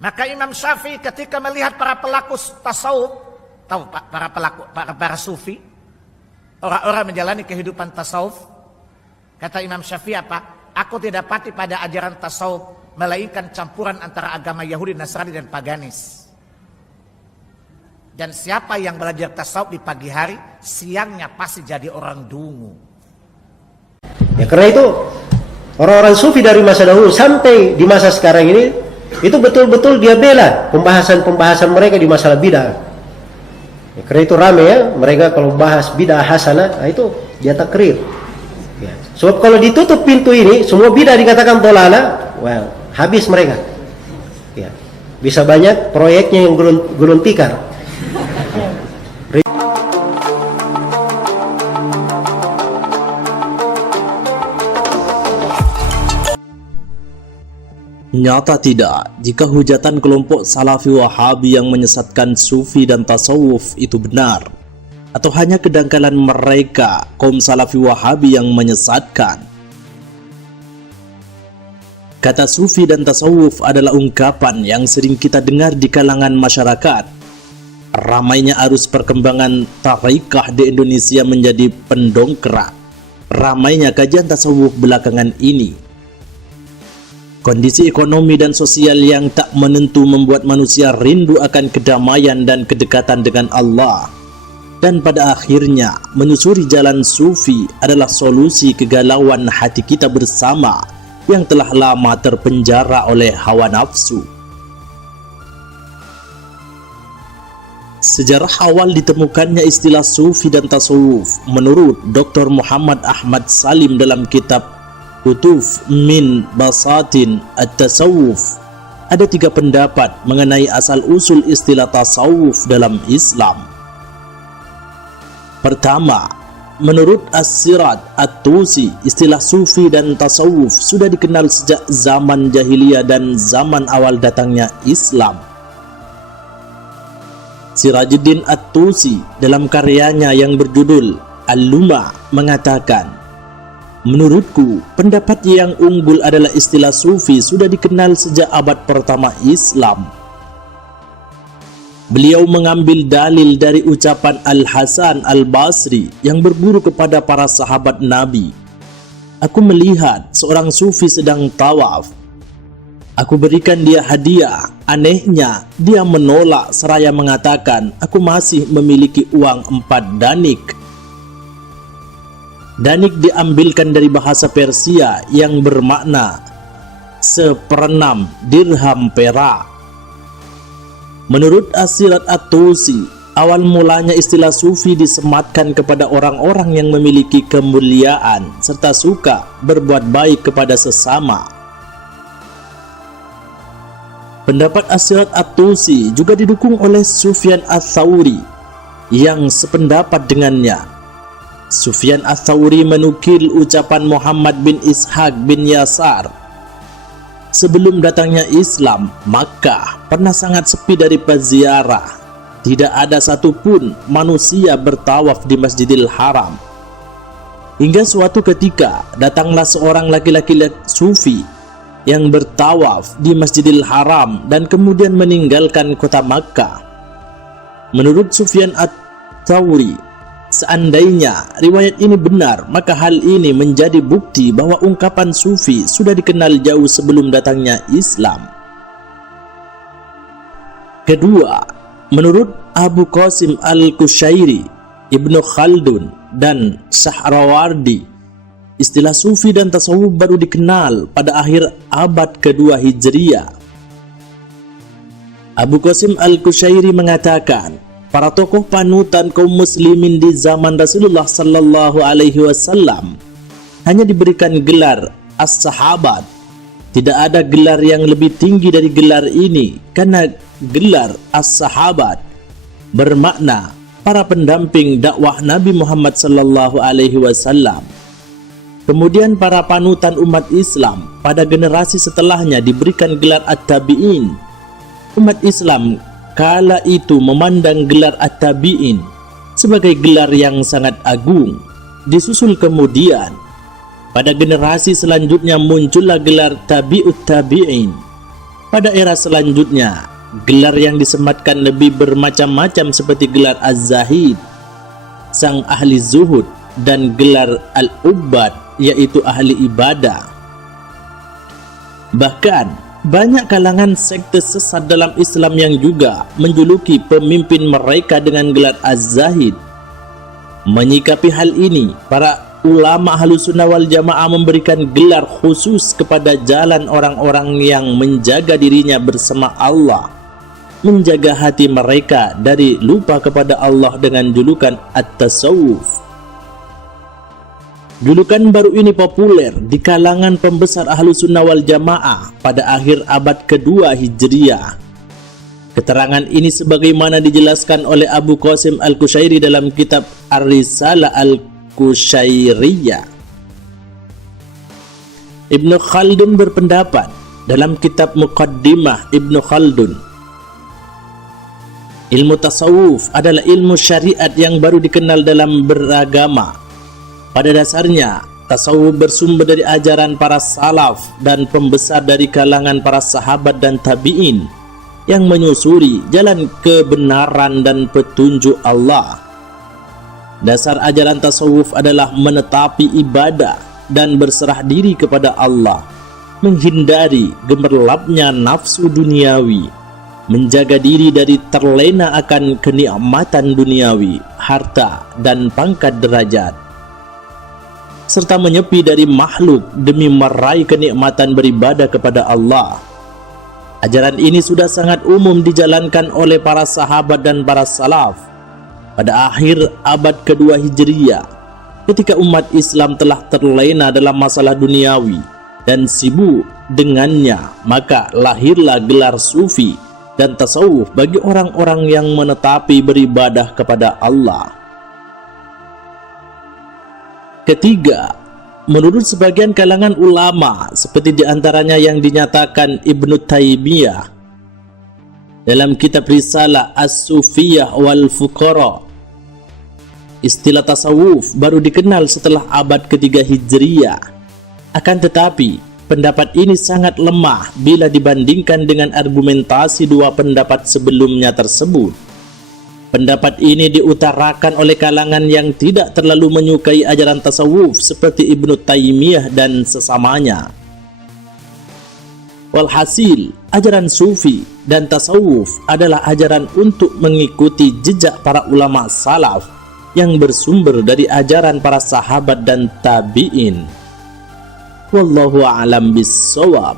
Maka Imam Syafi'i ketika melihat para pelaku tasawuf, tahu Pak, para sufi, orang-orang menjalani kehidupan tasawuf, kata Imam Syafi'i apa? Aku tidak dapati pada ajaran tasawuf melainkan campuran antara agama Yahudi, Nasrani dan paganis. Dan siapa yang belajar tasawuf di pagi hari, siangnya pasti jadi orang dungu. Ya karena itu orang-orang sufi dari masa dahulu sampai di masa sekarang ini, itu betul-betul dia bela pembahasan mereka di masalah bid'ah. Ya, karena itu rame ya, mereka kalau bahas bid'ah hasanah, nah itu dia takrir. Ya. Sebab kalau ditutup pintu ini, semua bid'ah dikatakan dolalah, well, habis mereka. Ya. Bisa banyak proyeknya yang gulung tikar. Nyata tidak jika hujatan kelompok Salafi Wahabi yang menyesatkan sufi dan tasawuf itu benar, atau hanya kedangkalan mereka kaum Salafi Wahabi yang menyesatkan. Kata sufi dan tasawuf adalah ungkapan yang sering kita dengar di kalangan masyarakat. Ramainya arus perkembangan tarikah di Indonesia menjadi pendongkrak ramainya kajian tasawuf belakangan ini. Kondisi ekonomi dan sosial yang tak menentu membuat manusia rindu akan kedamaian dan kedekatan dengan Allah. Dan pada akhirnya, menyusuri jalan sufi adalah solusi kegalauan hati kita bersama yang telah lama terpenjara oleh hawa nafsu. Sejarah awal ditemukannya istilah sufi dan tasawuf menurut Dr. Muhammad Ahmad Salim dalam kitab Kutuf min Basatin At-Tasawuf. Ada 3 pendapat mengenai asal-usul istilah tasawuf dalam Islam. Pertama, menurut As-Sirat At-Tusi, istilah sufi dan tasawuf sudah dikenal sejak zaman jahiliyah dan zaman awal datangnya Islam. Sirajuddin At-Tusi dalam karyanya yang berjudul Al-Luma mengatakan, menurutku, pendapat yang unggul adalah istilah sufi sudah dikenal sejak abad pertama Islam. Beliau mengambil dalil dari ucapan Al-Hasan Al-Basri yang berguru kepada para sahabat Nabi. Aku melihat seorang sufi sedang tawaf. Aku berikan dia hadiah. Anehnya, dia menolak seraya mengatakan, aku masih memiliki uang 4 danik. Danik diambilkan dari bahasa Persia yang bermakna 1/6 dirham perak. Menurut As-Sirat At-Tusi, awal mulanya istilah sufi disematkan kepada orang-orang yang memiliki kemuliaan serta suka berbuat baik kepada sesama. Pendapat As-Sirat At-Tusi juga didukung oleh Sufyan Ats-Tsauri yang sependapat dengannya. Sufyan Ats-Tsauri menukil ucapan Muhammad bin Ishaq bin Yasar. Sebelum datangnya Islam, Makkah pernah sangat sepi dari peziarah. Tidak ada satupun manusia bertawaf di Masjidil Haram. Hingga suatu ketika, datanglah seorang laki-laki sufi yang bertawaf di Masjidil Haram dan kemudian meninggalkan kota Makkah. Menurut Sufyan Ats-Tsauri, seandainya riwayat ini benar, maka hal ini menjadi bukti bahwa ungkapan sufi sudah dikenal jauh sebelum datangnya Islam. Kedua, menurut Abu Qasim Al-Kushairi, Ibnu Khaldun, dan Sahrawardi, istilah sufi dan tasawuf baru dikenal pada akhir abad kedua Hijriyah. Abu Qasim Al-Kushairi mengatakan, para tokoh panutan kaum muslimin di zaman Rasulullah sallallahu alaihi wasallam hanya diberikan gelar as-sahabat. Tidak ada gelar yang lebih tinggi dari gelar ini, karena gelar as-sahabat bermakna para pendamping dakwah Nabi Muhammad sallallahu alaihi wasallam. Kemudian para panutan umat Islam pada generasi setelahnya diberikan gelar at-tabi'in. Umat Islam kala itu memandang gelar at-tabi'in sebagai gelar yang sangat agung. Disusul kemudian pada generasi selanjutnya muncullah gelar tabi'ut tabi'in. Pada era selanjutnya, gelar yang disematkan lebih bermacam-macam seperti gelar Az-Zahid, sang ahli zuhud, dan gelar Al-Ubbad, yaitu ahli ibadah. Bahkan, banyak kalangan sekte sesat dalam Islam yang juga menjuluki pemimpin mereka dengan gelar Az-Zahid. Menyikapi hal ini, para ulama Ahlussunnah wal Jamaah memberikan gelar khusus kepada jalan orang-orang yang menjaga dirinya bersama Allah, menjaga hati mereka dari lupa kepada Allah dengan julukan At-Tasawuf. Julukan baru ini populer di kalangan pembesar Ahlussunnah wal Jamaah pada akhir abad kedua Hijriah. Keterangan ini sebagaimana dijelaskan oleh Abu Qasim Al-Qushairi dalam kitab Ar-Risalah Al-Qushairiyah. Ibnu Khaldun berpendapat dalam kitab Muqaddimah Ibnu Khaldun, ilmu tasawuf adalah ilmu syariat yang baru dikenal dalam beragama. Pada dasarnya, tasawuf bersumber dari ajaran para salaf dan pembesar dari kalangan para sahabat dan tabi'in yang menyusuri jalan kebenaran dan petunjuk Allah. Dasar ajaran tasawuf adalah menetapi ibadah dan berserah diri kepada Allah, menghindari gemerlapnya nafsu duniawi, menjaga diri dari terlena akan kenikmatan duniawi, harta dan pangkat derajat, serta menyepi dari makhluk demi meraih kenikmatan beribadah kepada Allah. Ajaran ini sudah sangat umum dijalankan oleh para sahabat dan para salaf. Pada akhir abad kedua Hijriah, ketika umat Islam telah terlena dalam masalah duniawi dan sibuk dengannya, maka lahirlah gelar sufi dan tasawuf bagi orang-orang yang menetapi beribadah kepada Allah. Ketiga, menurut sebagian kalangan ulama, seperti diantaranya yang dinyatakan Ibnu Taimiyah dalam kitab Risalah As-Sufiyah wal Fuqara, istilah tasawuf baru dikenal setelah abad ketiga Hijriah. Akan tetapi, pendapat ini sangat lemah bila dibandingkan dengan argumentasi dua pendapat sebelumnya tersebut. Pendapat ini diutarakan oleh kalangan yang tidak terlalu menyukai ajaran tasawuf seperti Ibnu Taimiyah dan sesamanya. Walhasil, ajaran sufi dan tasawuf adalah ajaran untuk mengikuti jejak para ulama salaf yang bersumber dari ajaran para sahabat dan tabi'in. Wallahu a'lam bissawab.